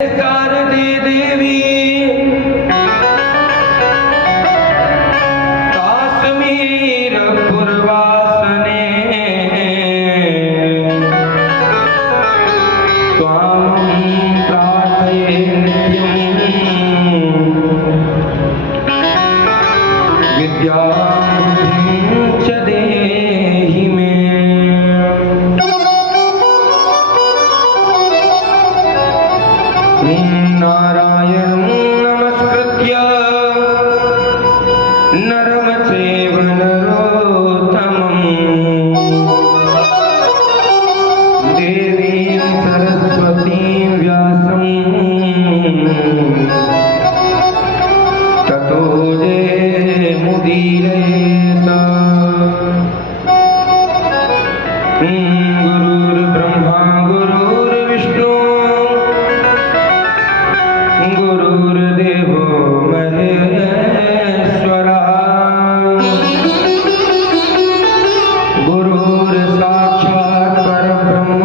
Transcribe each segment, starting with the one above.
शारदे देवी काश्मीर पूर्वासने त्वां प्रार्थये नित्यं विद्यां बुद्धिं च देहि मे। नारायणं नमस्कृत्य नरं चैव नरोत्तमं देवीं सरस्वतीं व्यासं ततो जयमुदीरयेत्। गुरुर्ब्रह्मा गुरुर्विष्णु गुरुर्देवो महेश्वरः गुरुर्साक्षात् परब्रह्म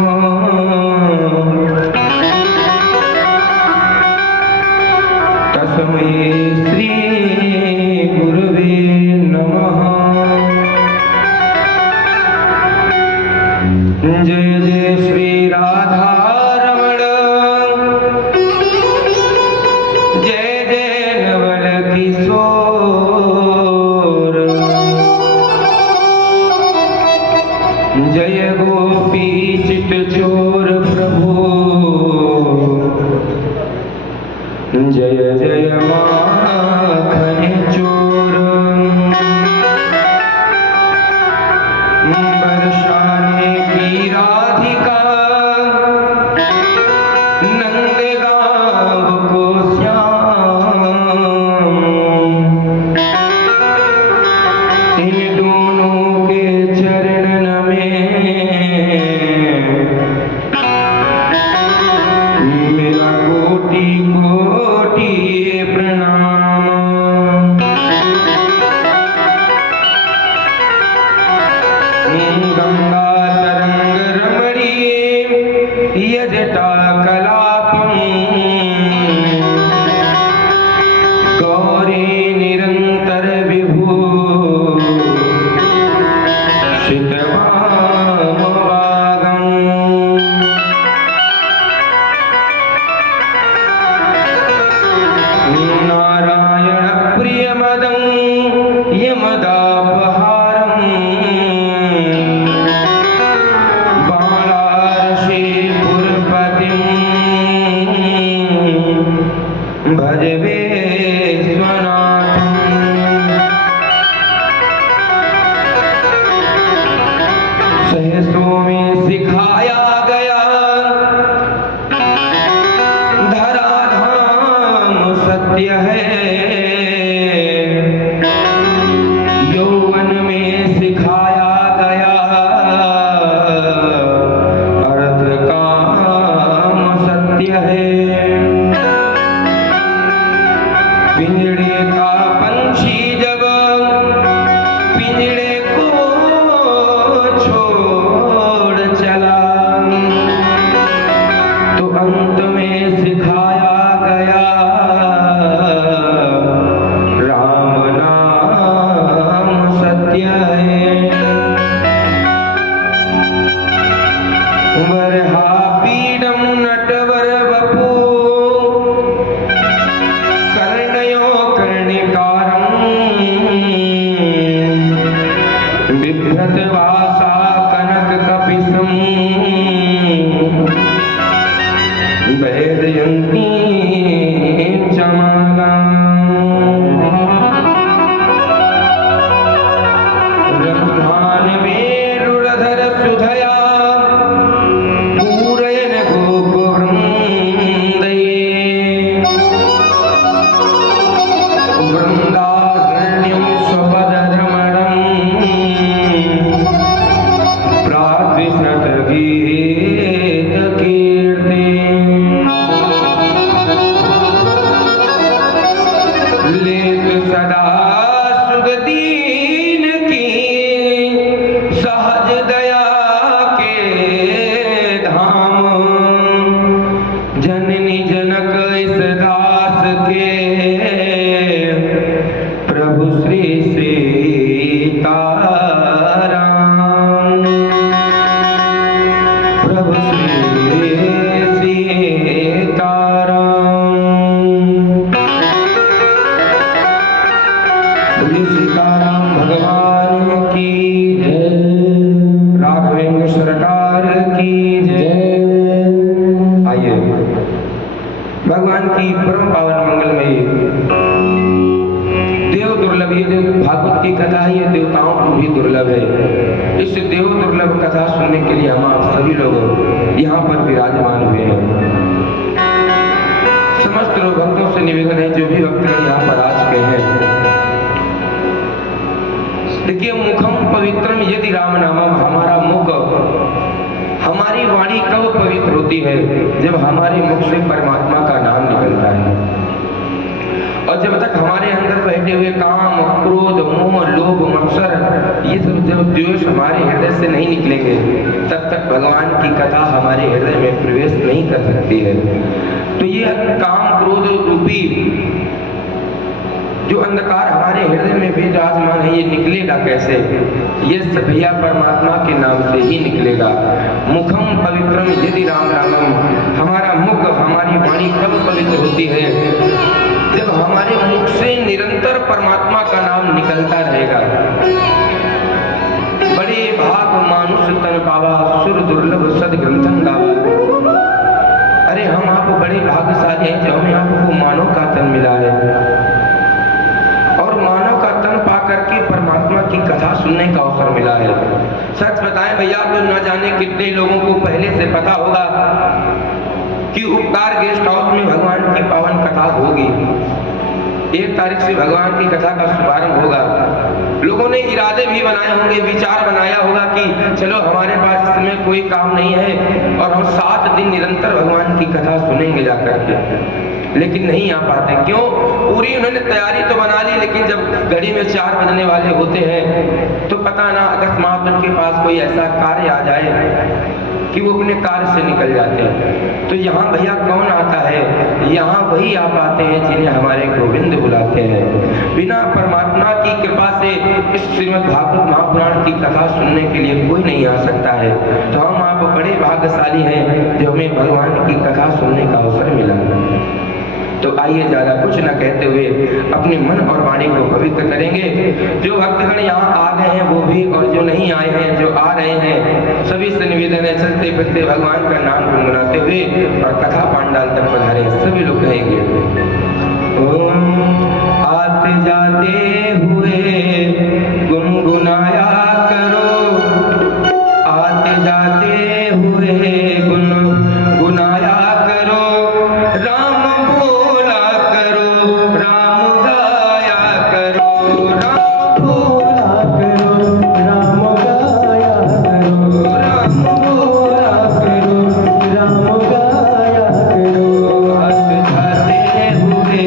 तस्मै श्री गुरुवे नमः। जय जय श्री राधा रमण जय जय नवल किशोर जय गोपी चित चोर प्रभु जय जय माखन चोर। बरसाने की राधिका नंदगांव को श्याम इन दोनों के चरणन में मेरा कोटि कोटि प्रणाम। गंगा तरंग रमणी यजटा कलापम गौरी निरंतर विभू शितवामवागम। नारायण प्रियमदं यमदापहारम् बालार्षिपुरपतिं भज विश्वनाथम्। सहसों में सिखाया गया धराधाम सत्य है यौवन में सिखाया गया अर्थ काम सत्य है। पिंजड़े का पंछी जब पिंजड़े को छोड़ चला तो अंत में सिखाया गया राम नाम सत्य है। वरहापीडं नटवर वपु कर्णयो कर्णिकारं बिभ्रतवासा कनककपिशं वैदयन्तीं च मालाम्। ब्रह्माण्डमेरुरधर सुधया पूरयन् गोपवृन्दैः वृन्दारण्यं स्वपदरमणं प्राद्विषत् गीतकीर्तिम्। जननी जनक इस दास के, प्रभु श्री सीताराम। प्रभु श्री सीताराम। श्री सीताराम भगवान की जय। राघवेंद्र सरकार की जय। आइए भगवान की परम पावन मंगलमयी देव दुर्लभ, ये जो भागवत की कथा है ये देवताओं को भी दुर्लभ है। इस देव दुर्लभ कथा सुनने के लिए हम आप सभी लोग यहाँ पर विराजमान हुए हैं। समस्त लोग भक्तों से निवेदन है, जो भी भक्त यहाँ पर आज के हैं, देखिए मुखम पवित्रम यदि राम नामम, हमारा मुख, हमारी वाणी कब पवित्र होती है? जब हमारे मुख से परमात्मा का नाम निकलता है। और जब तक हमारे अंदर बैठे हुए काम, क्रोध, मोह, लोभ, मत्सर, ये सब जब द्वेष हमारे हृदय से नहीं निकलेंगे, तब तक भगवान की कथा हमारे हृदय में प्रवेश नहीं कर सकती है। तो ये काम, क्रोध रूपी जो अंधकार हमारे हृदय में विराजमान है, ये निकलेगा कैसे? ये सब भैया परमात्मा के नाम से ही निकलेगा। मुखम पवित्रम यदि राम नामम, हमारा मुख, हमारी वाणी कब पवित्र होती है? जब हमारे मुख से निरंतर परमात्मा का नाम निकलता रहेगा। बड़े भाग मानुष तन पावा, सुर दुर्लभ सद ग्रंथन गावा। अरे हम आप बड़े भाग्यशाली हैं जो हमें आपको मानव का तन मिला है, और मानव का तन पा करके परमात्मा की कथा सुनने का अवसर मिला है। सच बताएं भैया, तो न जाने कितने लोगों को पहले से पता होगा कि उपकार गेस्ट हाउस में भगवान की पावन कथा होगी। 1 तारीख से भगवान की कथा का शुभारंभ होगा। लोगों ने इरादे भी बनाए होंगे, विचार बनाया होगा कि चलो हमारे पास इस समय कोई काम नहीं है और हम 7 दिन निरंतर भगवान की कथा सुनेंगे जाकर के, लेकिन नहीं आ पाते। क्यों? पूरी उन्होंने तैयारी तो बना ली, लेकिन जब घड़ी में 4 बजने वाले होते हैं तो पता ना अकस्मात उनके पास कोई ऐसा कार्य आ जाए कि वो अपने कार्य से निकल जाते हैं। तो यहाँ भैया कौन आता है? यहाँ वही आ पाते हैं जिन्हें हमारे गोविंद बुलाते हैं। बिना परमात्मा की कृपा से इस श्रीमद् भागवत महापुराण की कथा सुनने के लिए कोई नहीं आ सकता है। तो हम आप बड़े भाग्यशाली हैं जो हमें भगवान की कथा सुनने का अवसर मिला। तो आइए ज्यादा कुछ न कहते हुए अपने मन और वाणी को पवित्र करेंगे। जो भक्तगण यहाँ आ गए हैं वो भी, और जो नहीं आए हैं, जो आ रहे हैं, सभी से निवेदन है चलते फिरते भगवान का नाम गुनगुनाते हुए और कथा पांडाल तक पधारे। सभी लोग कहेंगे ओम आते जाते हुए गुनगुनाया करो, आते जाते हुए गुनगुनाया करो, राम बोला करो, राम गाया करो, राम बोला करो, राम गाया करो, राम बोला करो, राम गाया करो। आते जाते हुए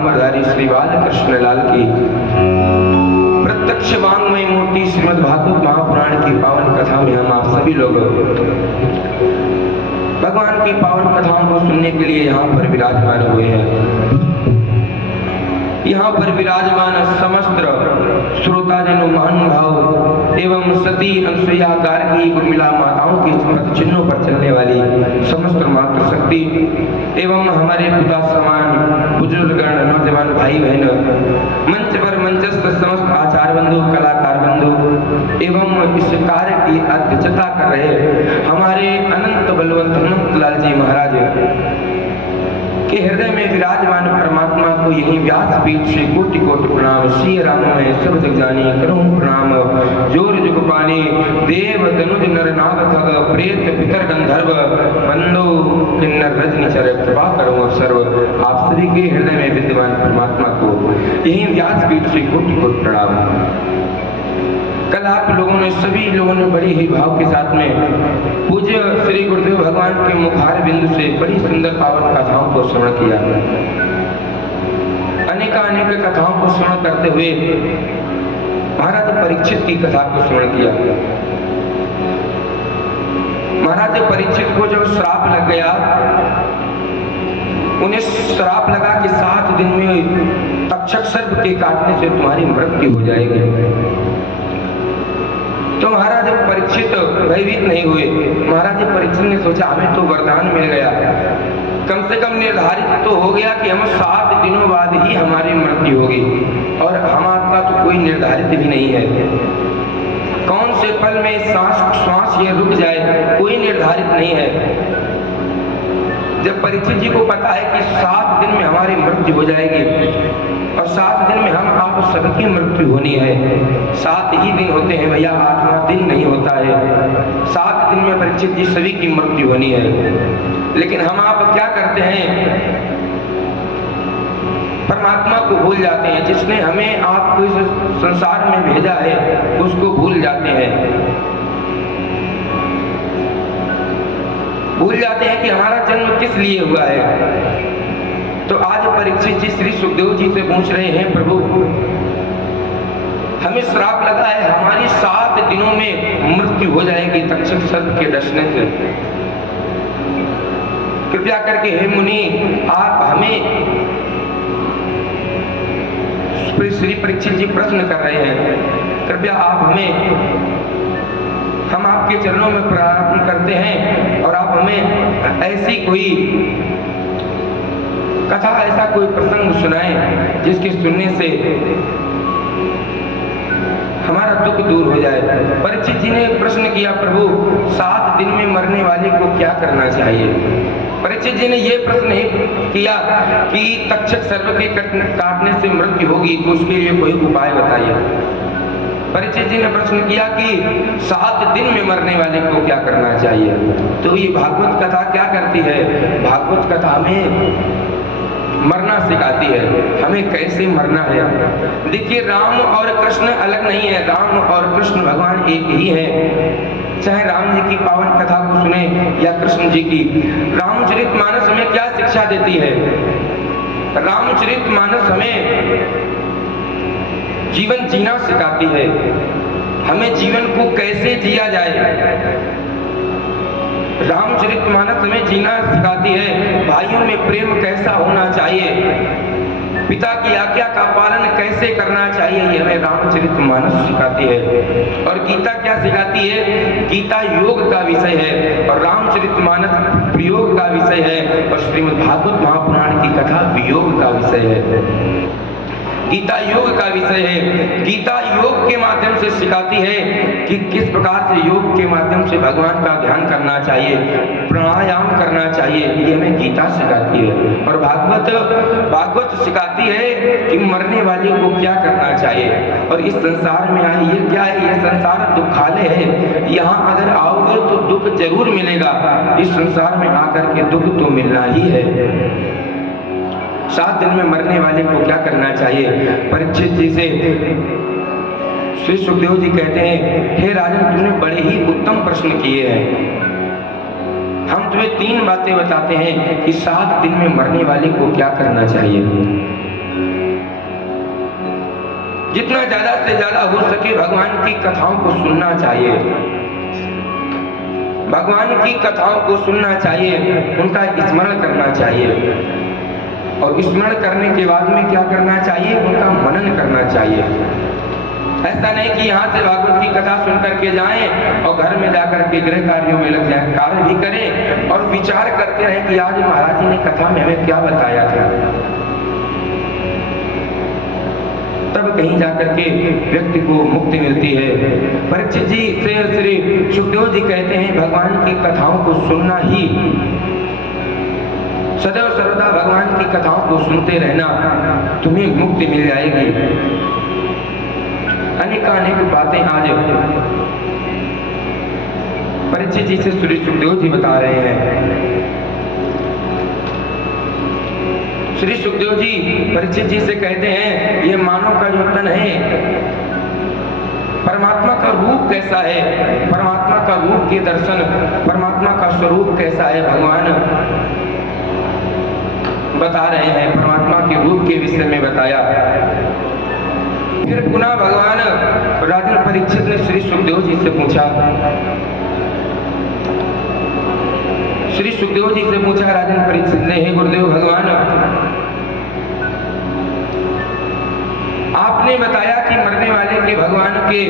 पीताम्बरधारी श्री बाल कृष्ण लाल की प्रत्यक्ष वांग्मय मूर्ति श्रीमद् भागवत महापुराण की पावन कथा में हम आप सभी लोग भगवान की पावन कथाओं को सुनने के लिए यहाँ पर विराजमान हुए हैं। यहाँ पर विराजमान समस्त श्रोताजनों, महानुभाव एवं सती अनसुईया गार्गी उर्मिला माताओं के पद चिन्हों पर चलने वाली समस्त मातृशक्ति एवं हमारे पिता समान बुजुर्गगण, नौजवान भाई बहन, मंच पर मंचस्थ समस्त आचार्य बंधु, कलाकार बंधु एवं इस कार्य की अध्यक्षता कर रहे हमारे अनंत बलवंत हनुमत लाल जी महाराज के हृदय में विराजमान परमात्मा को यही व्यासपीठ से कोटि कोटि प्रणाम। श्री राम में सब जग जानी करूं प्रणाम। जोर जुग पानी देव तनुज नर नाग खग प्रेत पितर गंधर्व बंदो किन्नर रजनी चर कृपा करो सर्व। आप सभी के हृदय में विद्यमान परमात्मा को यही व्यासपीठ से कोटि कोटि प्रणाम। कल आप लोगों ने, सभी लोगों ने बड़ी ही भाव के साथ में पूज्य श्री गुरुदेव भगवान के मुखार बिंदु से बड़ी सुंदर पावन कथाओं को श्रवण किया। अनेक कथाओं को श्रवण करते हुए महाराज परीक्षित की कथा को श्रवण किया। महाराज परीक्षित को जब श्राप लग गया, उन्हें श्राप लगा कि 7 दिन में तक्षक सर्प के काटने से तुम्हारी मृत्यु हो जाएगी। तो महाराज परीक्षित भयभीत नहीं हुए। महाराज परीक्षित ने सोचा हमें तो वरदान मिल गया, कम से कम निर्धारित तो हो गया कि हम 7 दिनों बाद ही हमारी मृत्यु होगी, और हमारा तो कोई निर्धारित भी नहीं है। कौन से पल में श्वास ये रुक जाए कोई निर्धारित नहीं है। जब परीक्षित जी को पता है कि 7 दिन में हमारी मृत्यु हो जाएगी और 7 दिन में हम आप सबकी मृत्यु होनी है, 7 ही दिन होते हैं भैया, 8वां दिन नहीं होता है। 7 दिन में परीक्षित जी सभी की मृत्यु होनी है। लेकिन हम आप क्या करते हैं, परमात्मा को भूल जाते हैं। जिसने हमें आपको इस संसार में भेजा है उसको भूल जाते हैं। भूल जाते हैं कि हमारा जन्म किस लिए हुआ है। तो आज परीक्षित जी श्री सुखदेव जी से पूछ रहे हैं, प्रभु हमें श्राप लगा है, हमारी 7 दिनों में मृत्यु हो जाएगी तक्षक सर्प के डसने से। कृपया करके हे मुनि, आप हमें, श्री परीक्षित जी प्रश्न कर रहे हैं, कृपया आप हमें, हम आपके चरणों में प्रार्थना करते हैं और आप हमें ऐसी कोई कथा, ऐसा कोई प्रसंग सुनाएं जिसके सुनने से हमारा दुख दूर हो जाए। परीक्षित जी ने प्रश्न किया, प्रभु 7 दिन में मरने वाले को क्या करना चाहिए। परीक्षित जी ने यह प्रश्न नहीं किया कि तक्षक सर्प के काटने से मृत्यु होगी तो उसके लिए कोई उपाय बताइए। परीक्षित जी ने प्रश्न किया कि 7 दिन में मरने वाले को क्या करना चाहिए। तो ये भागवत कथा क्या करती है, भागवत कथा में मरना सिखाती है, हमें कैसे मरना है। देखिए राम और कृष्ण अलग नहीं है, राम और कृष्ण भगवान एक ही है। चाहे राम जी की पावन कथा को सुने या कृष्ण जी की। रामचरितमानस हमें क्या शिक्षा देती है, रामचरितमानस हमें जीवन जीना सिखाती है, हमें जीवन को कैसे जिया जाए। रामचरितमानस हमें जीना सिखाती है, भाइयों में प्रेम कैसा होना चाहिए, पिता की आज्ञा का पालन कैसे करना चाहिए, ये हमें रामचरितमानस सिखाती है। और गीता क्या सिखाती है, गीता योग का विषय है और रामचरितमानस प्रयोग का विषय है और श्रीमद् भागवत महापुराण की कथा वियोग का विषय है। गीता योग का विषय है। गीता योग के माध्यम से सिखाती है कि किस प्रकार से योग के माध्यम से भगवान का ध्यान करना चाहिए, प्राणायाम करना चाहिए, ये हमें गीता सिखाती है। और भागवत सिखाती है कि मरने वाले को क्या करना चाहिए। और इस संसार में आई ये क्या है, ये संसार दुखालय है, यहाँ अगर आओगे तो दुख जरूर मिलेगा, इस संसार में आकर के दुख तो मिलना ही है। 7 दिन में मरने वाले को क्या करना चाहिए। परीक्षित जी से श्री सुखदेव जी कहते हैं, हे राजन तुमने बड़े ही उत्तम प्रश्न किए हैं। हम तुम्हें 3 बातें बताते हैं कि 7 दिन में मरने वाले को क्या करना चाहिए। जितना ज्यादा से ज्यादा हो सके भगवान की कथाओं को सुनना चाहिए, भगवान की कथाओं को सुनना चाहिए, उनका स्मरण करना चाहिए। और स्मरण करने के बाद में क्या करना चाहिए? उनका मनन करना चाहिए। ऐसा नहीं कि यहाँ से भागवत की कथा सुन करके जाएं और घर में जाकर के गृह कार्यों में लग जाएं, कार्य भी करें और विचार करते रहें कि आज महाराज जी ने कथा में हमें क्या बताया था। तब कहीं जाकर के व्यक्ति को मुक्ति मिलती है। परीक्षित जी से श्री सुखदेव जी कहते हैं भगवान की कथाओं को सुनना ही, सदैव सर्वदा भगवान की कथाओं को सुनते रहना, तुम्हें मुक्ति मिल जाएगी। अनेक बातें आज परीक्षित जी से श्री सुखदेव जी बता रहे हैं। श्री सुखदेव जी परीक्षित जी से कहते हैं ये मानव का जो तन है, परमात्मा का रूप कैसा है, परमात्मा का रूप के दर्शन, परमात्मा का स्वरूप कैसा है भगवान बता रहे हैं। परमात्मा के रूप के विषय में बताया। फिर पुनः भगवान राजन परीक्षित ने श्री सुखदेव जी से पूछा, श्री सुखदेव जी से पूछा राजन परीक्षित ने, हे गुरुदेव भगवान, आपने बताया कि मरने वाले के भगवान के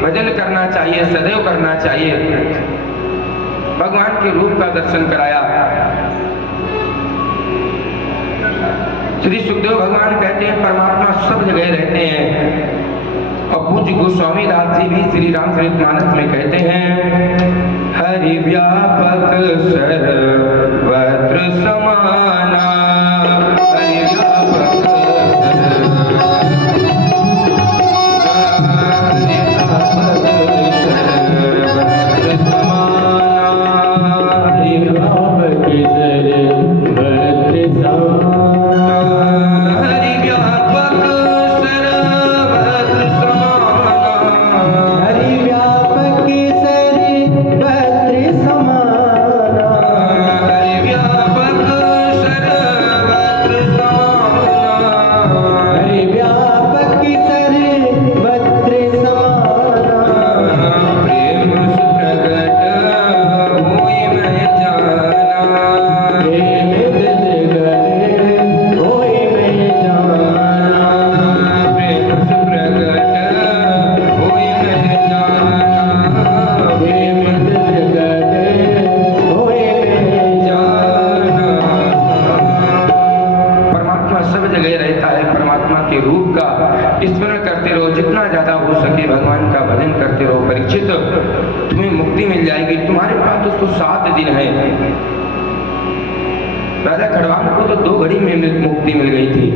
भजन करना चाहिए, सदैव करना चाहिए, भगवान के रूप का दर्शन कराया। श्री सुखदेव भगवान कहते हैं परमात्मा सब जगह रहते हैं। और पूज्य गोस्वामी दास जी भी श्री रामचरितमानस में कहते हैं हरि व्यापक सर्वत्र समाना, हरि व्यापक स्मरण करते रहो, जितना ज्यादा हो सके भगवान का भजन करते रहो। परीक्षित, तुम्हें मुक्ति मिल जाएगी। तुम्हारे पास तो 7 दिन है। राजा खड़वान को तो 2 घड़ी में मुक्ति मिल गई थी।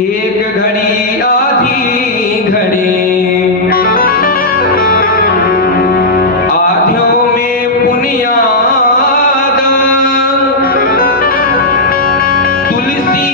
1 घड़ी आधी घड़ी, आधियों में पुनियाद, तुलसी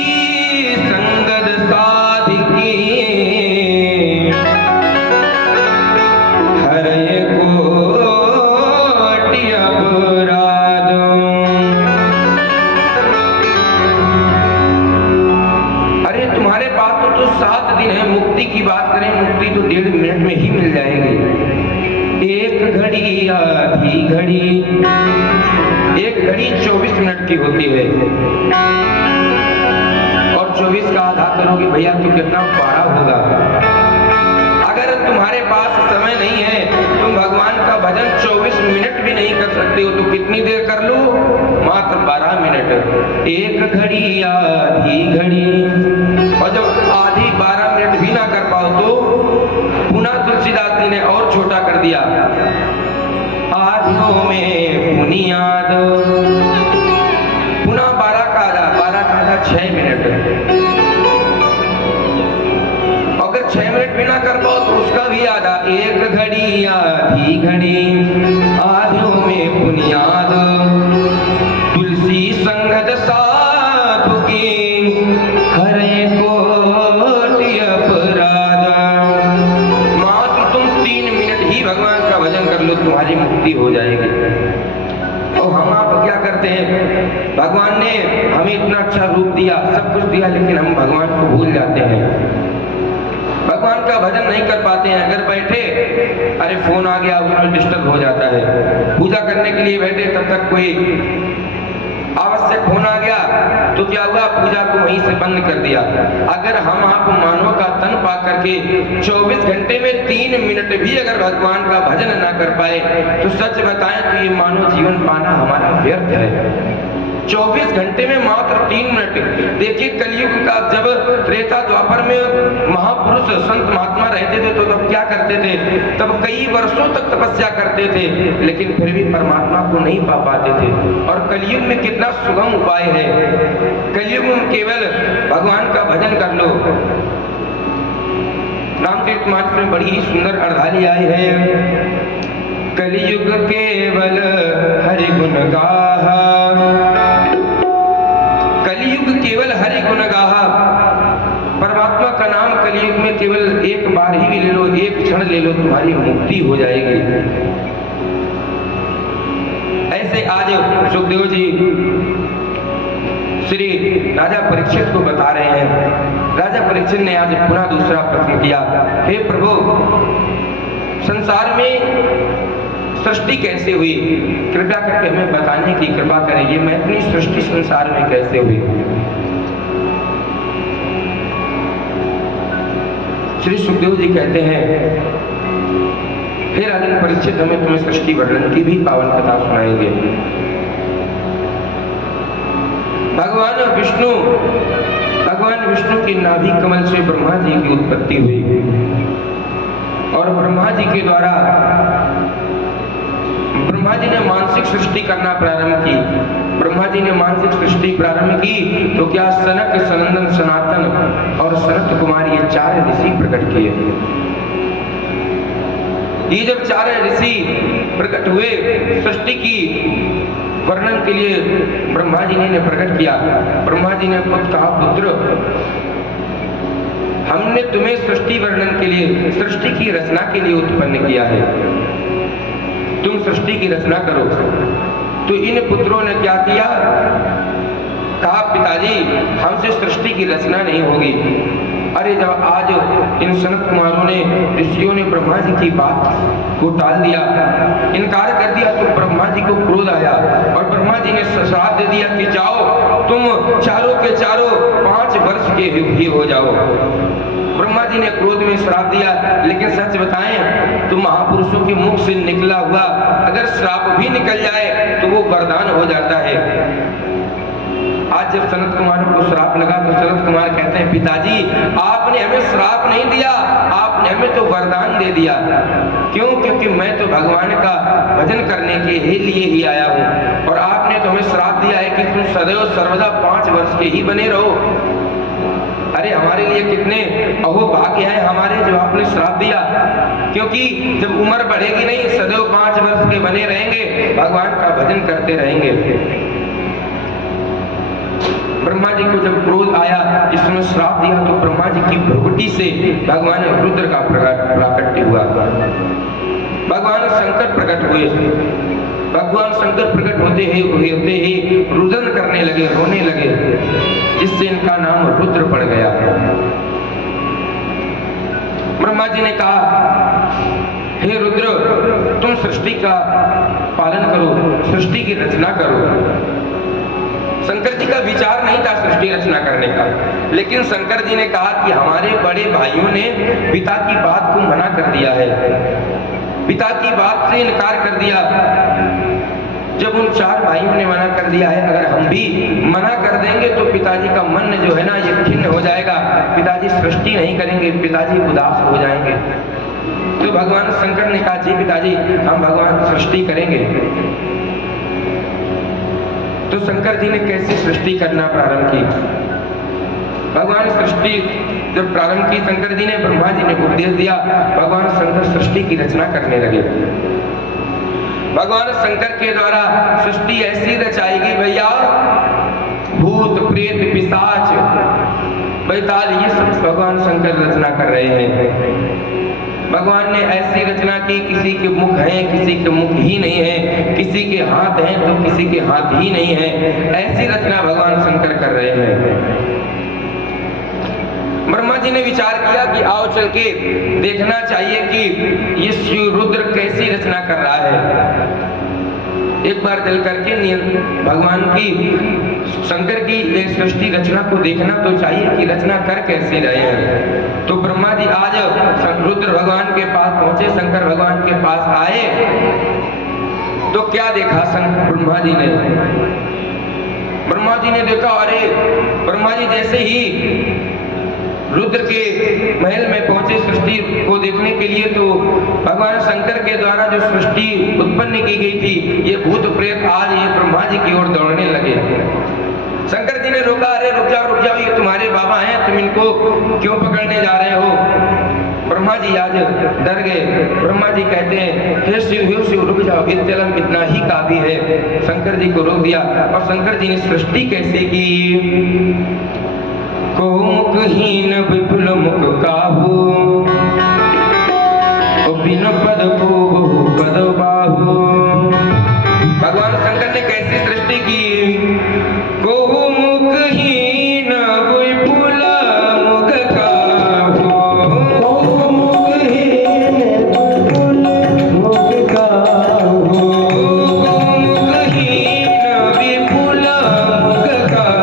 की बात करें, मुक्ति तो 1.5 मिनट में ही मिल जाएगी। 1 घड़ी आधी घड़ी, 1 घड़ी 24 मिनट की होती है और 24 का आधा करोगे भैया तो कितना 12 होगा। अगर तुम्हारे पास समय नहीं है, तुम भगवान का भजन 24 मिनट भी नहीं कर सकते हो, तो कितनी देर कर लो? मात्र 12 मिनट। 1 घड़ी आधी घड़ी, और जब आधी 12 मिनट भी ना कर पाओ तो पुनः तुलसीदास जी ने और छोटा कर दिया। आधियों में बुनियाद, पुनः 12 का आधा 6 मिनट। अगर 6 मिनट भी ना कर पाओ तो उसका भी आधा। 1 घड़ी आधी घड़ी, आधियों में बुनियाद, तुलसी संगत साधु की, हरे कोटि अपराध। मात्र तुम 3 मिनट ही भगवान का भजन कर लो, तुम्हारी मुक्ति हो जाएगी। और हम आप क्या करते हैं? भगवान ने हमें इतना अच्छा रूप दिया, सब कुछ दिया, लेकिन हम भगवान को भूल जाते हैं। भगवान का भजन नहीं कर पाते हैं। अगर बैठे, अरे फोन आ गया, उसमें डिस्टर्ब हो जाता है। पूजा करने के लिए बैठे, तब तक कोई आवश्यक फोन आ गया तो क्या हुआ, पूजा को वहीं से बंद कर दिया। अगर हम आप मानव का तन पा करके 24 घंटे में 3 मिनट भी अगर भगवान का भजन ना कर पाए तो सच बताएं तो ये मानव जीवन पाना हमारा व्यर्थ है। 24 घंटे में मात्र 3 मिनट। देखिए कलयुग का जब त्रेता द्वापर में महापुरुष संत महात्मा रहते थे तो तब क्या करते थे, तब कई वर्षों तक तपस्या करते थे, लेकिन फिर भी परमात्मा को नहीं पा पाते थे। और कलयुग में कितना सुगम उपाय है। कलयुग में केवल भगवान का भजन कर लो। रामचरितमानस में बड़ी ही सुंदर अर्धाली आई है, कलयुग केवल हरि गुण गाहा। कलयुग केवल हरि गुण गाहा। परमात्मा का नाम कलयुग में केवल एक बार ही ले लो, एक क्षण ले लो, तुम्हारी मुक्ति हो जाएगी। ऐसे आज सुखदेव जी श्री राजा परीक्षित को बता रहे हैं। राजा परीक्षित ने आज पुनः दूसरा प्रश्न किया, हे प्रभु, संसार में सृष्टि कैसे हुई, कृपया करके हमें बताने की कृपा करें। ये मैं अपनी सृष्टि संसार में कैसे हुई। श्री सुखदेव जी कहते हैं, हे राजन परीक्षित, हमें तुम्हें सृष्टि वर्णन की भी पावन कथा सुनाएंगे। भगवान विष्णु की नाभि कमल से ब्रह्मा जी की उत्पत्ति हुई और ब्रह्मा जी के द्वारा ब्रह्मा जी ने मानसिक सृष्टि करना प्रारंभ की। ब्रह्मा जी ने मानसिक सृष्टि प्रारंभ की तो क्या सनक, सनंदन, सनातन और सनत कुमार ये 4 ऋषि प्रकट किए। ये जब 4 ऋषि प्रकट हुए, सृष्टि की वर्णन के लिए ब्रह्मा जी ने प्रकट किया। ब्रह्मा जी ने कहा, पुत्र, हमने तुम्हें सृष्टि वर्णन के लिए, सृष्टि की रचना के लिए उत्पन्न किया है, तुम सृष्टि की रचना करो। तो इन पुत्रों ने क्या किया, कहा, पिताजी, हमसे सृष्टि की रचना नहीं होगी। अरे जब आज इन सनत कुमारों ने, ऋषियों ने ब्रह्मा जी की बात को टाल दिया, इनकार कर दिया, तो ब्रह्मा जी को क्रोध आया और ब्रह्मा जी ने श्राप दे दिया कि जाओ, तुम चारों के चारों 5 वर्ष के ही हो जाओ। ब्रह्मा जी ने क्रोध में श्राप दिया, लेकिन सच बताएं तो महापुरुषों के मुख से निकला हुआ अगर श्राप भी निकल जाए तो वो वरदान हो जाता है। आज जब सनत कुमारों को श्राप लगा तो सनत कुमार कहते हैं, पिताजी, आपने हमें श्राप नहीं दिया, आपने हमें तो वरदान दे दिया। क्यों? क्योंकि मैं तो भगवान का भजन करने के लिए ही आया हूँ और आपने तो हमें श्राप दिया है कि तुम सदैव सर्वदा 5 वर्ष के ही बने रहो। अरे हमारे लिए कितने अहोभाग्य है हमारे जो आपने श्राप दिया, क्योंकि जब उम्र बढ़ेगी नहीं, सदैव 5 वर्ष के बने रहेंगे, भगवान का भजन करते रहेंगे। ब्रह्मा जी को जब क्रोध आया, इसने श्राप दिया, तो ब्रह्मा जी की भ्रुकुटी से भगवान रुद्र का प्राकट्य हुआ। भगवान शंकर प्रकट हुए। भगवान शंकर प्रकट होते ही रुदन करने लगे, रोने लगे, जिससे इनका नाम रुद्र पड़ गया। ब्रह्मा जी ने कहा, हे रुद्र, तुम सृष्टि का पालन करो, सृष्टि की रचना करो। शंकर जी का विचार नहीं था सृष्टि रचना करने का, लेकिन शंकर जी ने कहा कि हमारे बड़े भाइयों ने पिता की बात को मना कर दिया है, पिता की बात से इनकार कर दिया। जब उन 4 भाइयों ने मना कर दिया है, अगर हम भी मना कर देंगे तो पिताजी का मन जो है ना, ये खिन्न हो जाएगा, पिताजी सृष्टि नहीं करेंगे, पिताजी उदास हो जाएंगे। तो भगवान शंकर ने कहा, जी पिताजी, हम भगवान सृष्टि करेंगे। तो शंकर जी ने कैसे सृष्टि करना प्रारंभ की। भगवान सृष्टि जब प्रारंभ की, शंकर जी ने, ब्रह्मा जी ने उपदेश दिया, भगवान शंकर सृष्टि की रचना करने लगे। भगवान शंकर के द्वारा सृष्टि ऐसी रचाई गई भैया, भूत प्रेत पिशाच बैताल ये सब भगवान शंकर रचना कर रहे हैं। भगवान ने ऐसी रचना की, किसी के मुख हैं, किसी के मुख ही नहीं है, किसी के हाथ हैं तो किसी के हाथ ही नहीं है, ऐसी रचना भगवान शंकर कर रहे हैं। ब्रह्मा जी ने विचार किया कि आओ चल के देखना चाहिए कि ये शिव रुद्र कैसी रचना कर रहा है। एक बार चल करके भगवान की शंकर की एक सृष्टि रचना को देखना तो चाहिए कि रचना कर कैसे रहे हैं। तो ब्रह्मा जी आज रुद्र भगवान के पास पहुंचे, शंकर भगवान के पास आए तो क्या देखा ब्रह्मा जी ने देखा, अरे ब्रह्मा जी जैसे ही रुद्र के महल में पहुंचे सृष्टि को देखने के लिए तो भगवान शंकर के द्वारा जो सृष्टि उत्पन्न की गई थी, ये भूत प्रेत आज ये ब्रह्मा जी की ओर दौड़ने लगे। शंकर जी ने रोका, अरे रुक जाओ, ये तुम्हारे बाबा हैं, तुम इनको क्यों पकड़ने जा रहे हो। ब्रह्मा जी आज डर गए। ब्रह्मा जी कहते हैं, हे शिव रुक जाओ, जलम इतना ही काफी है। शंकर जी को रोक दिया और शंकर जी ने सृष्टि कैसे की। को मुखहीन विपुल मुख काहू, बिन पद को पद बाहू। भगवान शंकर ने कैसी सृष्टि की। को मुखहीन विपुल मुख काहू, को मुखहीन विपुल मुख काहू, को मुखहीन विपुल मुख काहू,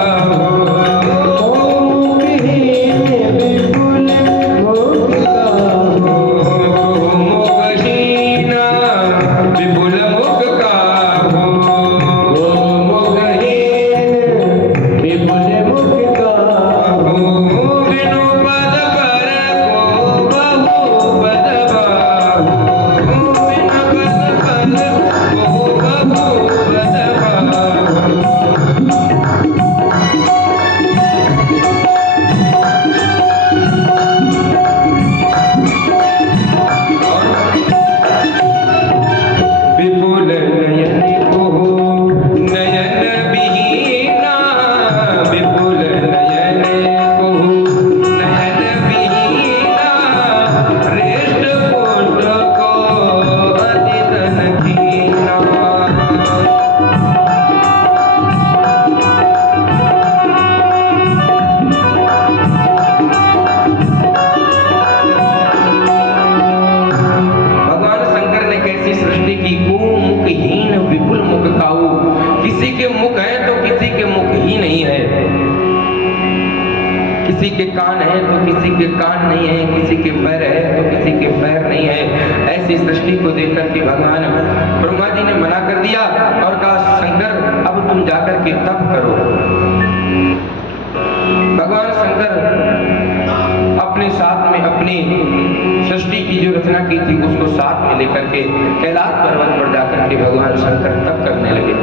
किसी के कान है तो किसी के कान नहीं है, किसी के पैर है तो किसी के पैर नहीं है। ऐसी सृष्टि को देखकर के भगवान ब्रह्मा जी ने मना कर दिया और कहा, शंकर अब तुम जाकर के तप करो। भगवान शंकर अपने साथ में अपनी सृष्टि की जो रचना की थी उसको साथ में लेकर के कैलाश पर्वत पर जाकर के भगवान शंकर तप करने लगे।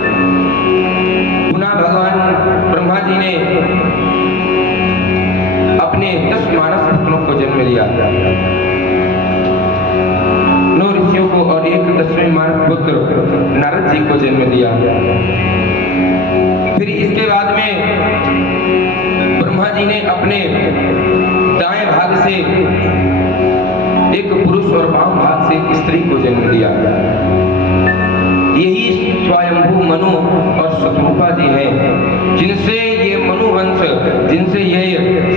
पुनः भगवान ब्रह्मा जी ने अपने 10 मानस पुत्रों को जन्म दिया, 9 ऋषियों को और एक 10वें मानस पुत्र नारद जी को जन्म दिया। फिर इसके बाद में ब्रह्मा जी ने अपने दाएं भाग से एक पुरुष और वाम भाग से एक स्त्री को जन्म दिया। यही स्वयंभू मनु और शतरूपा जी हैं, जिनसे ये मनुवंश, जिनसे ये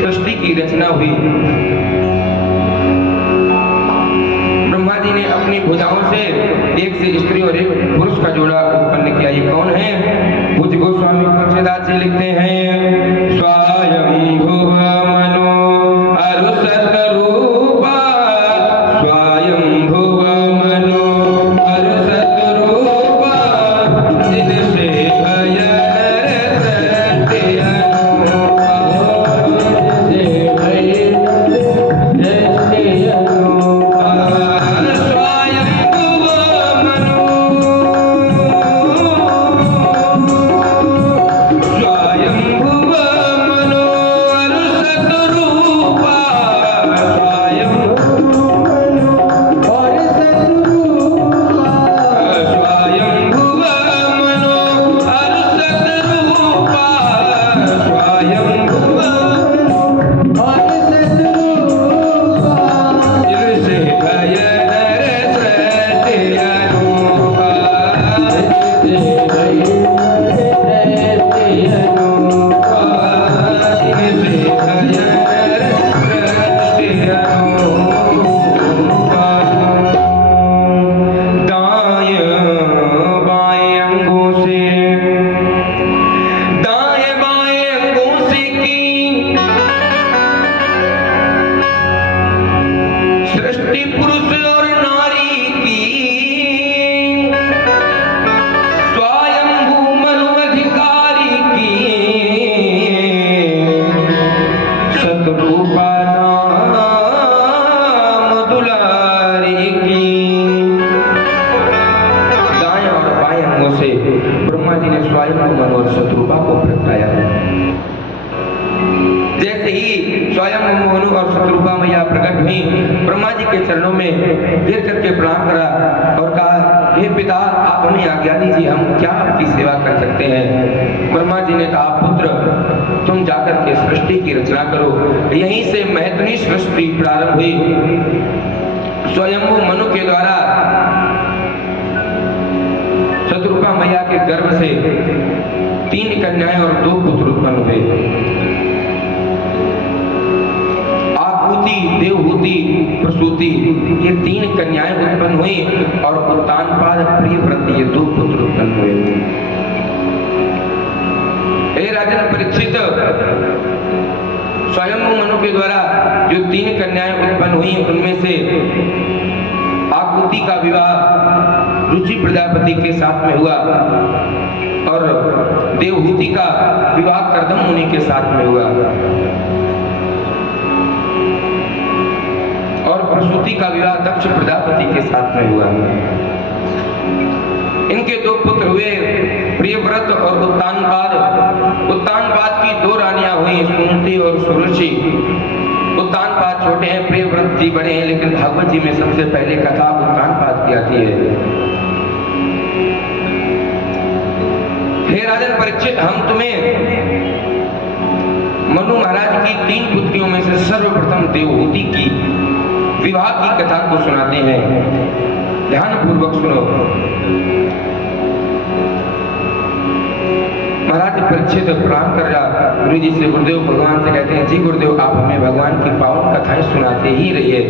सृष्टि की रचना हुई। ब्रह्मा जी ने अपनी भुजाओं से एक से स्त्री और एक पुरुष का जोड़ा उत्पन्न किया। ये कौन है? पूज्य गोस्वामी तुलसीदास जी लिखते हैं, स्वयंभू मनु अरु शतरूपा, स्वयंभू मनु अरु शतरूपा, जिनसे शत्रुपा नाम दुलारी की। दाएं और बाएं अंगों से ब्रह्मा जी ने स्वयं मनु और शत्रुपा को प्रगटाया। जैसे ही स्वयं मनु और शत्रुपा मैया प्रकट हुई, ब्रह्मा जी के चरणों में गिर करके प्रणाम करा और कहा, हे पिता, आप हमें आज्ञा दीजिए, हम क्या आपकी सेवा कर सकते हैं। ब्रह्मा जी ने कहा, पुत्र, तुम जाकर के सृष्टि की रचना करो। यहीं से महत्वनी सृष्टि प्रारंभ हुई। स्वयंभू मनु के द्वारा शत्रुपा मैया के गर्भ से 3 कन्याएं और 2 पुत्र उत्पन्न हुए। आकुति, देवहूति, प्रसूति, ये 3 कन्याएं उत्पन्न हुई और उत्तानपाद, प्रियव्रत, ये 2 पुत्र उत्पन्न हुए। हे राजन परीक्षित, स्वयंभू मनु के द्वारा जो 3 कन्याएं उत्पन्न हुई, उनमें से आकुति का विवाह रुचि प्रजापति के साथ में हुआ और देवहूति का विवाह कर्दम मुनि के साथ में हुआ और प्रसूति का विवाह दक्ष प्रजापति के साथ में हुआ। इनके 2 पुत्र हुए, प्रियव्रत और उत्तानपाद। उत्तानपाद की 2 रानियां हुई, सुमति और सुरुचि। उत्तानपाद छोटे हैं, प्रियव्रत जी बड़े हैं, लेकिन भागवत जी में सबसे पहले कथा उत्तानपाद की आती है। हे राजन परीक्षित, हम तुम्हें मनु महाराज की 3 पुत्रियों में से सर्वप्रथम देवहूति की विवाह की कथा को सुनाते हैं। ध्यान पूर्वक सुनो। महाराज परीक्षित प्रणाम कर रहा गुरु जी से, गुरुदेव भगवान से कहते हैं, जी गुरुदेव, आप हमें भगवान की पावन कथाएं सुनाते ही रहिए।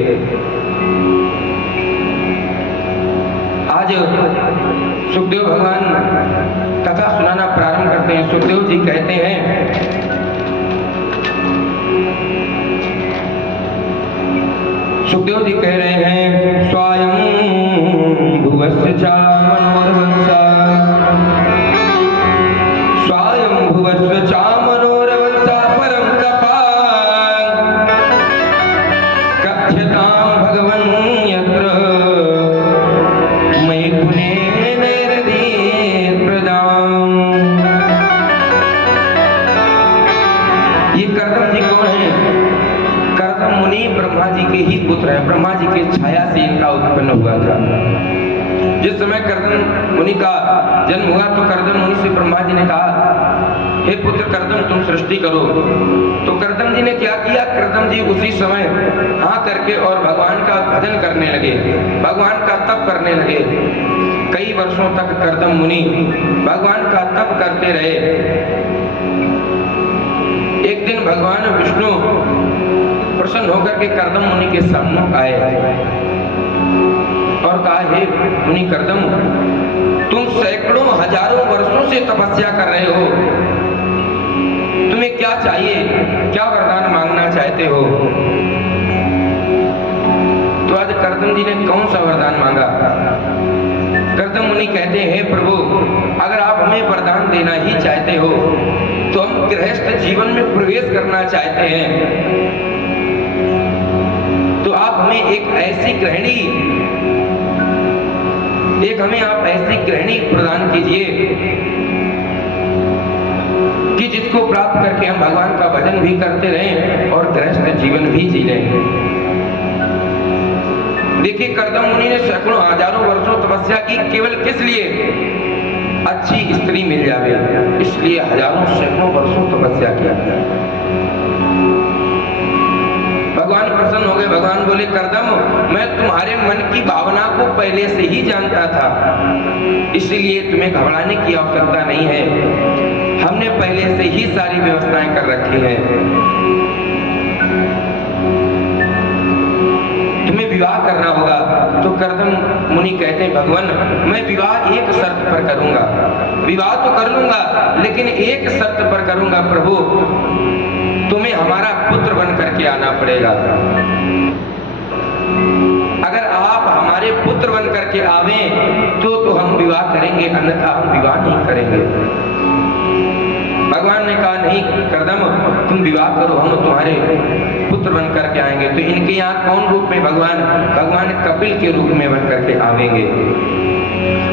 आज सुखदेव भगवान कथा सुनाना प्रारंभ करते हैं। सुखदेव जी कहते हैं, सुखदेव जी कह रहे हैं, स्वयं भुवस्य चा मनोरवंशा, स्वयं भुवस्य चा मनोरवंशा परम कपाल, कथ्यतां भगवन् यत्र मयि पुनेन हृदये प्रदाम्। ये कर्दम जी कौन है? कर्दम मुनि ब्रह्मा जी के ही पुत्र हैं। ब्रह्मा जी के छाया से इनका उत्पन्न हुआ था। जिस समय कर्दम मुनि का जन्म हुआ तो कर्दम मुनि से ब्रह्मा जी ने कहा, हे पुत्र कर्दम, तुम सृष्टि करो। तो कर्दम जी ने क्या किया? कर्दम जी उसी समय हाँ करके और भगवान का भजन करने लगे, भगवान का तप करने लगे। कई वर्षों तक कर्दम मुनि भगवान का तप करते रहे। एक दिन भगवान विष्णु प्रसन्न होकर के कर्दम मुनि के सामने आए और कहा, हे मुनि कर्दम, तुम सैकड़ों हजारों वर्षों से तपस्या कर रहे हो, तुम्हें क्या चाहिए, क्या वरदान मांगना चाहते हो? तो आज कर्दम जी ने कौन सा वरदान मांगा? कर्दम मुनि कहते हैं, हे प्रभु, अगर आप हमें वरदान देना ही चाहते हो तो हम गृहस्थ जीवन में प्रवेश करना चाहते हैं, तो आप हमें एक ऐसी गृहिणी प्रदान कीजिए कि जिसको प्राप्त करके हम भगवान का भजन भी करते रहें और गृहस्थ जीवन भी जी लें। देखिए, कर्दम मुनि ने सैकड़ों हजारों वर्षों तपस्या की, केवल किस लिए? अच्छी स्त्री मिल जावे, इसलिए हजारों सैकड़ों वर्षों तपस्या किया। भगवान प्रसन्न हो गए। भगवान बोले, कर्दम, मैं तुम्हारे मन की भावना को पहले से ही जानता था, इसलिए तुम्हें घबराने की आवश्यकता नहीं है। हमने पहले से ही सारी व्यवस्थाएं कर रखी हैं। तुम्हें विवाह करना होगा। तो कर्दम मुनि कहते हैं, भगवान, मैं विवाह एक शर्त पर करूंगा। विवाह तो कर लूंगा, लेकिन एक शर्त पर करूंगा प्रभु, तुम्हें हमारा पुत्र बन करके आना पड़ेगा। अगर आप हमारे पुत्र बन करके आवे तो हम विवाह करेंगे, अन्यथा हम विवाह नहीं करेंगे। भगवान भगवान ने कहा नहीं कर्दम तुम विवाह करो, हम तुम्हारे पुत्र बन करके आएंगे। तो इनके यहाँ कौन रूप में भगवान कपिल के रूप में बन करके आवेंगे।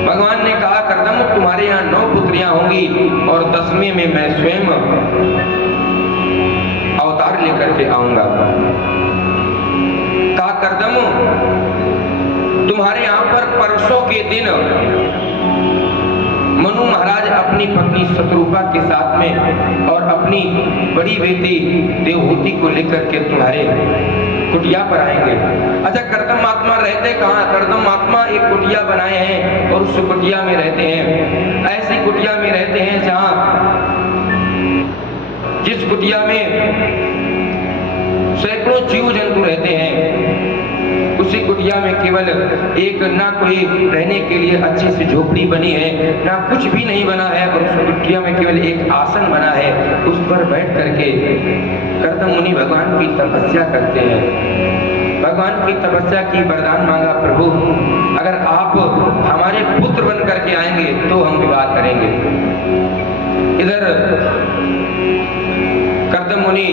भगवान ने कहा कर्दम तुम्हारे यहाँ 9 पुत्रियां होंगी और 10वें में मैं स्वयं अवतार लेकर के आऊंगा। कहा कर्दम तुम्हारे यहाँ पर परसों के दिन मनु महाराज अपनी पत्नी शत्रुपा के साथ में और अपनी बड़ी बेटी देवहूति को लेकर के तुम्हारे कुटिया पर आएंगे। अच्छा कर्दम महात्मा रहते कहाँ? कर्दम महात्मा एक कुटिया बनाए हैं और उस कुटिया में रहते हैं। ऐसी कुटिया में रहते हैं जहाँ जिस कुटिया में सैकड़ों जीव जंतु रहते हैं, उसी कुटिया में केवल एक ना कोई रहने के लिए अच्छी सी झोपड़ी बनी है, ना कुछ भी नहीं बना है, और उस कुटिया में केवल एक आसन बना है। उस पर बैठ करके कर्दम मुनि भगवान की तपस्या करते हैं। भगवान की तपस्या की वरदान मांगा, प्रभु अगर आप हमारे पुत्र बन करके आएंगे तो हम विवाह करेंगे। इधर कर्दम मुनि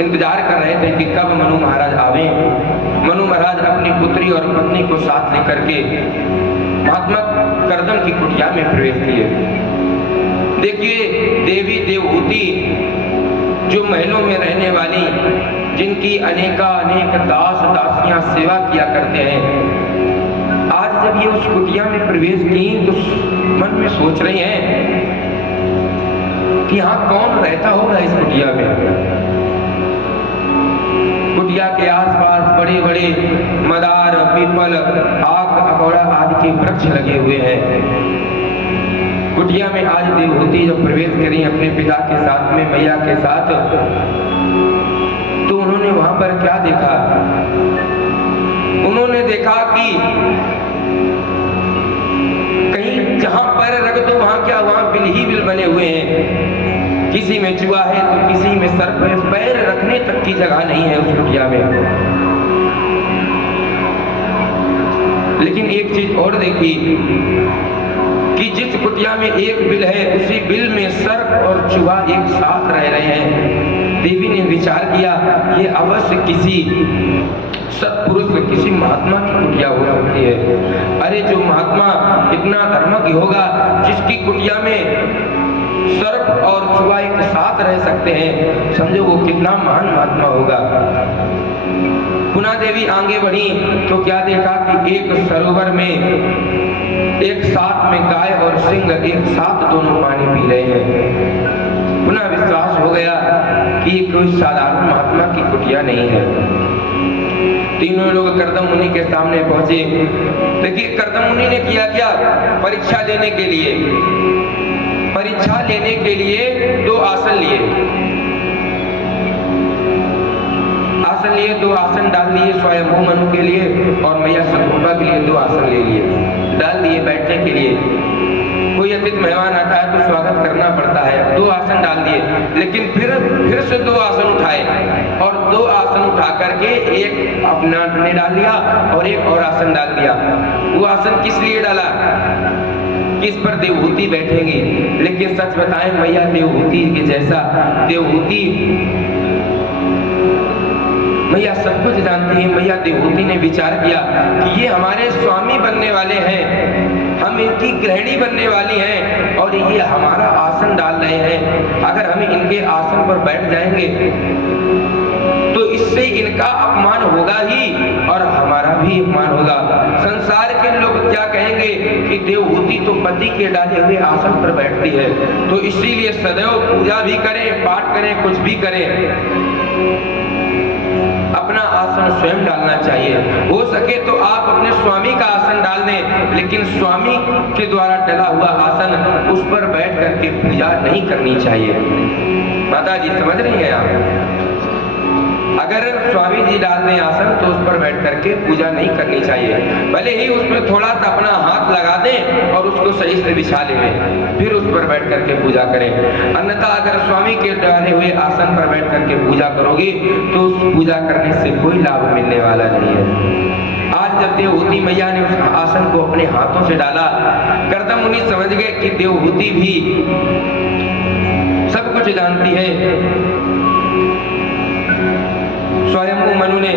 इंतजार कर रहे थे कि कब मनु महाराज आवे। मनु महाराज अपनी पुत्री और पत्नी को साथ लेकर के महात्मा कर्दम की कुटिया में प्रवेश किए। देखिए देवी देवहूति जो महलों में रहने वाली, जिनकी अनेक दास दासियां सेवा किया करते हैं, आज जब ये उस कुटिया में प्रवेश की तो मन में सोच रही हैं कि यहाँ कौन रहता होगा इस कुटिया में। कुटिया के आसपास बड़े बड़े मदार, पीपल, आक, अकौड़ा आदि के वृक्ष लगे हुए हैं। कुटिया में आज देवहूति जब प्रवेश करी अपने पिता के साथ में, मैया के साथ, तो उन्होंने वहां पर क्या देखा? उन्होंने देखा कि कहीं जहां पैर रख दो वहां क्या, वहां बिल ही बिल बने हुए हैं। किसी में चूहा है तो किसी में सर्प है, पैर रखने तक की जगह नहीं है उस कुटिया में। लेकिन एक चीज और देखी कि जिस कुटिया में एक बिल है उसी बिल में सर्प और चूहा एक साथ रह रहे हैं। देवी ने विचार किया ये अवश्य किसी सत्पुरुष, किसी महात्मा की कुटिया हो सकती है। अरे जो महात्मा इतना धर्मज्ञ होगा, जिसकी कुटिया में सर्प और चूहा एक साथ रह सकते हैं, समझो वो कितना महान महात्मा होगा। पुनः देवी आगे बढ़ी तो क्या देखा कि एक सरोवर में एक साथ में गाय और सिंह एक साथ दोनों पानी पी रहे हैं। पुनः विश्वास हो गया कि कोई साधारण महात्मा की कुटिया नहीं है। तीनों लोग कर्दम मुनि के सामने पहुंचे। देखिए कर्दम मुनि ने किया क्या? परीक्षा लेने के लिए 2 आसन लिए। दो आसन डाल लिए स्वयं मनु के लिए और मैया शत्रुपा के लिए 2 आसन ले लिए, डाल दिए बैठने के लिए। कोई अतिथि मेहमान आता है तो स्वागत करना पड़ता है, 2 आसन डाल दिए। लेकिन फिर से 2 आसन उठाए और 2 आसन उठा करके एक अपना ने डाल दिया और एक और आसन डाल दिया। वो आसन किस लिए डाला? कि इस पर देवहूति बैठेंगी। लेकिन सच बताएं मैया देवहूति के जैसा, देवहूति मैया सब कुछ जानती है। मैया देवहूति ने विचार किया कि ये हमारे स्वामी बनने वाले हैं, हम इनकी गृहिणी बनने वाली हैं और ये हमारा आसन डाल रहे हैं। अगर हम इनके आसन पर बैठ जाएंगे तो इससे इनका अपमान होगा ही और हमारा भी अपमान होगा। संसार के लोग क्या कहेंगे कि देवहूति तो पति के डाले हुए आसन पर बैठती है। तो इसीलिए सदैव पूजा भी करें, पाठ करें, कुछ भी करें, अपना आसन स्वयं डालना चाहिए। हो सके तो आप अपने स्वामी का आसन डाल दें, लेकिन स्वामी के द्वारा डला हुआ आसन उस पर बैठ करके पूजा नहीं करनी चाहिए। माता जी समझ रही हैं आप? अगर स्वामी जी डाल दें आसन तो उस पर बैठ करके पूजा नहीं करनी चाहिए। भले ही उसमें थोड़ा सा अपना हाथ लगा दें और उसको सही से बिछा लें, फिर उस पर बैठ करके पूजा करें। अन्यथा अगर स्वामी के डाले हुए आसन पर बैठ करके पूजा करोगे तो उस पूजा करने से कोई लाभ मिलने वाला नहीं है। आज जब देवहूति मैया ने उस आसन को अपने हाथों से डाला, कर्दम मुनि समझ गए कि देवहूति भी सब कुछ सच जानती है। स्वयंभू मनु ने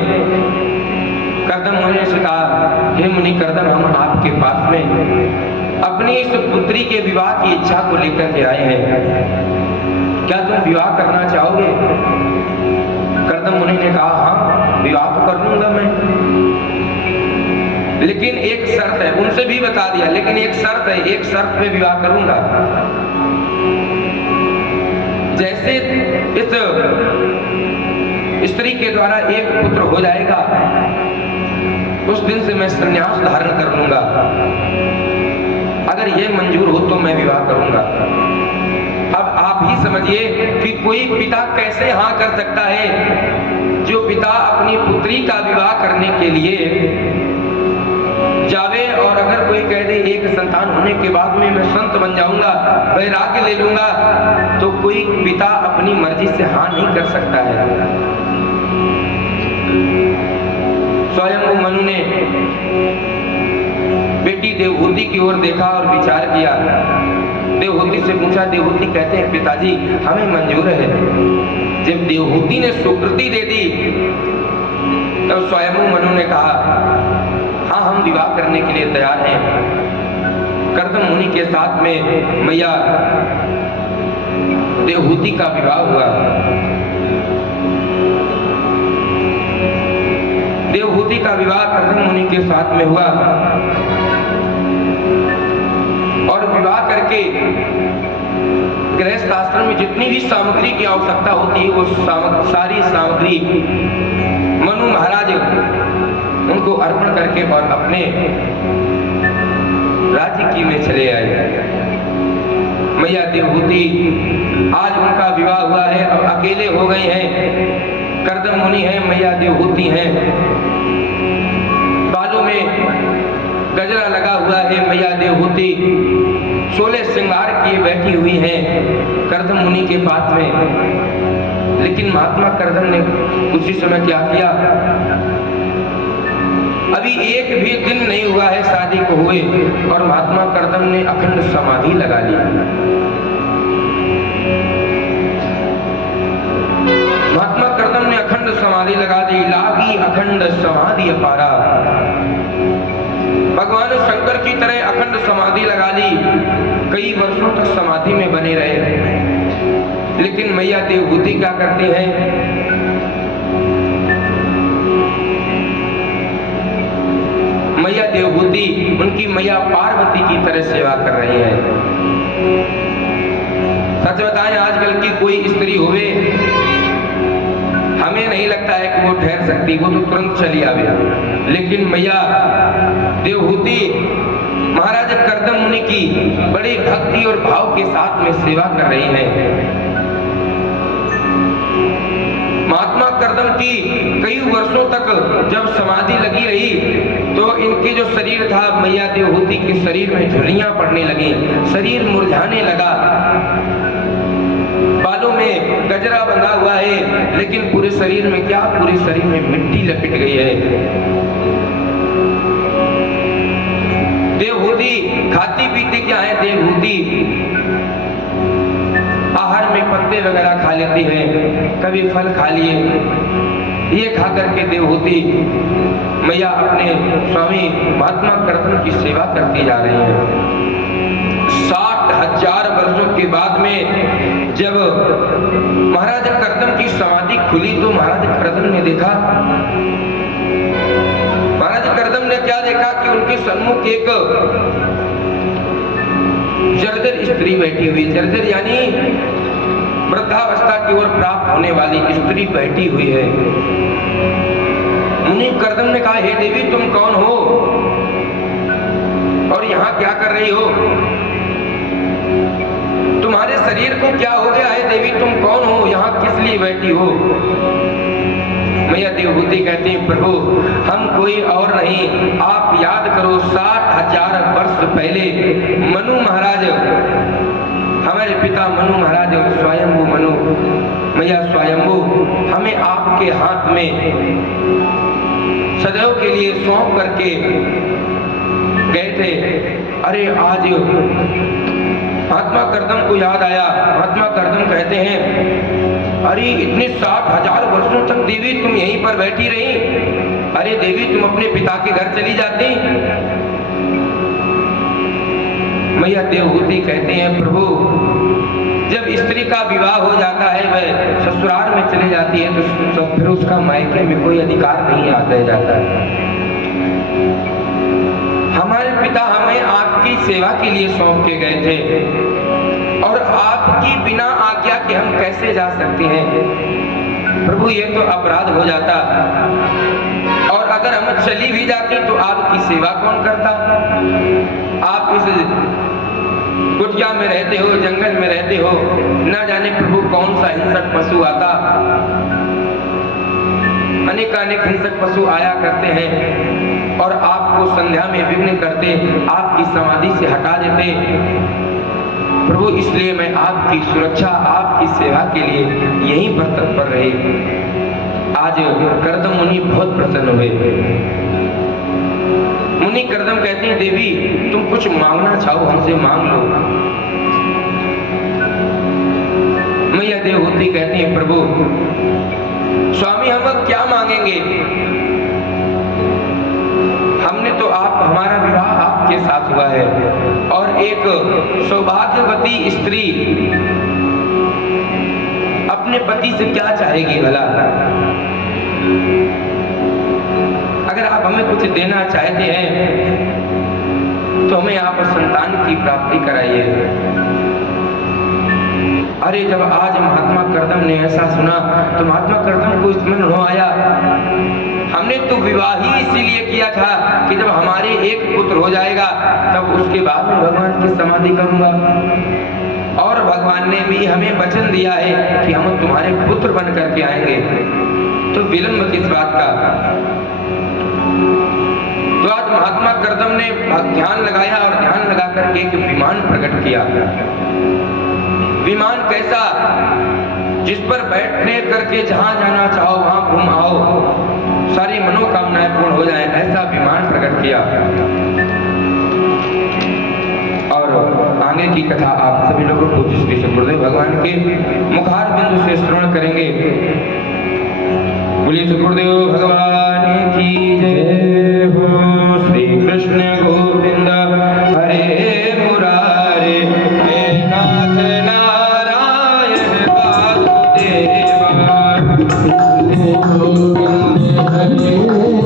कर्दम मुनि से कहा, हे मुनि कर्दम, हम आपके पास में अपनी इस पुत्री के विवाह की इच्छा को लेकर के आए हैं, क्या तुम विवाह करना चाहोगे? कर्दम मुनि ने कहा, हाँ विवाह तो कर लूंगा मैं, लेकिन एक शर्त है। उनसे भी बता दिया, लेकिन एक शर्त है, एक शर्त पे विवाह करूंगा। जैसे इस स्त्री के द्वारा एक पुत्र हो जाएगा, उस दिन से मैं संन्यास धारण कर लूंगा। अगर यह मंजूर हो तो मैं विवाह करूंगा। अब आप ही समझिए कि कोई पिता कैसे हाँ कर सकता है, जो पिता अपनी पुत्री का विवाह करने के लिए जावे और अगर कोई कह दे एक संतान होने के बाद में मैं संत बन जाऊंगा, वैराग्य ले लूंगा, तो कोई पिता अपनी मर्जी से हाँ नहीं कर सकता है। स्वयं मनु ने बेटी देवहूति की ओर देखा और विचार किया। देवहूति से पूछा, देवहूति कहते हैं पिताजी हमें मंजूर है। जब देवहूति ने स्वीकृति दे दी तब स्वयं मनु ने कहा, हाँ हम विवाह करने के लिए तैयार हैं। कर्दम मुनि के साथ में मैया देवहूति का विवाह हुआ। देवहूति का विवाह कर्दम मुनि के साथ में हुआ और विवाह करके गृहस्थ आश्रम में जितनी भी सामग्री की आवश्यकता होती है वो सारी सामग्री मनु महाराज उनको अर्पण करके और अपने राज्य की में चले आए। मैया देवहूति आज उनका विवाह हुआ है, अब अकेले हो गए हैं। कर्दम मुनि है, मैया देवहूति है, बालों में गजरा लगा हुआ है। मैया देवहूति 16 श्रृंगार किए बैठी हुई है कर्दम मुनि के पास में। लेकिन महात्मा कर्दम ने उसी समय क्या किया, अभी एक भी दिन नहीं हुआ है शादी को हुए और महात्मा कर्दम ने अखंड समाधि लगा ली। महात्मा कर्दम ने अखंड समाधि लगा दी। लागी अखंड समाधि अपारा, भगवान शंकर की तरह अखंड समाधि लगा ली। कई वर्षों तक समाधि में बने रहे। लेकिन मैया देवहूति क्या करते हैं, मैया देवहूति उनकी मैया पार्वती की तरह सेवा कर रही है। सच बताएं, आजकल की कोई स्त्री होवे, हमें नहीं लगता है कि वो ठहर सकती, वो तो तुरंत चली आवे। लेकिन मैया देवहूति महाराज कर्दम मुनि की बड़ी भक्ति और भाव के साथ में सेवा कर रही है। महात्मा कर्दम की कई वर्षों तक जब समाधि लगी रही तो इनके जो शरीर था, मैया देवहूति के शरीर में झुर्रियां पड़ने लगी, शरीर मुरझाने लगा। बालों में गजरा बंधा हुआ है, लेकिन पूरे शरीर में क्या, पूरे शरीर में मिट्टी लपेट गई है। देवहूति खाती पीती क्या है, देवहूति आहार में पत्ते वगैरह खा लेती है, कभी फल खा लिए। ये खा करके देवहूति मैया अपने स्वामी महात्मा कर्दम की सेवा करती जा रही है। 60,000 वर्षों के बाद में जब महाराज कर्दम की समाधि खुली तो महाराज कर्दम ने देखा, महाराज कर्दम ने क्या देखा कि उनके सन्मुख एक जर्जर स्त्री बैठी हुई। जर्जर यानी वृद्धावस्था की ओर प्राप्त होने वाली स्त्री बैठी हुई है। मुनि कर्दम ने कहा, हे देवी तुम कौन हो और यहाँ क्या कर रही हो? तुम्हारे शरीर को क्या हो गया है देवी, तुम कौन हो, यहाँ किस लिए बैठी हो? मैया देवहूति कहती है, प्रभु हम कोई और नहीं, आप याद करो 60,000 वर्ष पहले मनु महाराज, हमारे पिता मनु महाराज और स्वयंभू मनु, मैया स्वयंभू हमें आपके हाथ में सदैव के लिए सौंप करके गए थे। अरे आज महात्मा करदम को याद आया। महात्मा करदम कहते हैं, अरे इतने 60,000 वर्षों तक देवी तुम यहीं पर बैठी रही, अरे देवी तुम अपने पिता के घर चली जाती। मैया देवहूति कहते हैं, प्रभु जब स्त्री का विवाह हो जाता है, वह ससुराल में चली जाती है, तो फिर उसका मायके में कोई अधिकार नहीं याद रह जाता है। हमारे पिता हमें आपकी सेवा के लिए सौंप के गए थे, और आपकी बिना आज्ञा के हम कैसे जा सकते हैं। प्रभु ये तो अपराध हो जाता, और अगर हम चली भी जाती तो आपकी सेवा कौन करता। आप इस कुटिया में रहते हो, जंगल में रहते हो, ना जाने प्रभु कौन सा हिंसक पशु आता। अनेकानेक हिंसक पशु आया करते हैं और आपको संध्या में विघ्न करते, आपकी समाधि से हटा देते। प्रभु इसलिए मैं आपकी सुरक्षा, आपकी सेवा के लिए यहीं पर तत्पर रहे। आज करदम मुनि बहुत प्रसन्न हुए। मुनि करदम कहते हैं, देवी तुम कुछ मांगना चाहो हमसे मांग लो। मैया देवहूति कहती हैं, प्रभु स्वामी हम क्या मांगेंगे, हमने तो हमारा विवाह आपके साथ हुआ है, और एक सौभाग्यवती स्त्री अपने पति से क्या चाहेगी भला। अगर आप हमें कुछ देना चाहते हैं तो हमें आप संतान की प्राप्ति कराइए। अरे जब आज महात्मा करदम ने ऐसा सुना तो महात्मा करदम को स्मरण हो आया, हमने तो विवाह ही इसीलिए किया था कि जब हमारे एक पुत्र हो जाएगा तब उसके बाद में भगवान की समाधि करूंगा, और भगवान ने भी हमें वचन दिया है कि हम तुम्हारे पुत्र बन करके आएंगे, तो विलंब किस बात का। तो आज महात्मा करदम ने ध्यान लगाया, और ध्यान लगा करके एक विमान प्रकट किया। विमान कैसा, जिस पर बैठने करके जहां जाना चाहो वहां घूम आओ, सारी मनोकामनाएं पूर्ण हो जाए, ऐसा विमान प्रकट किया। और आगे की कथा आप सभी लोगों को श्री सुखदेव भगवान के मुखार बिंदु से श्रवण करेंगे। बोलिए सुखदेव भगवान की जय हो। श्री कृष्ण गोविंद हरे मुरारे, हे नाथ नारायण वासुदेवा।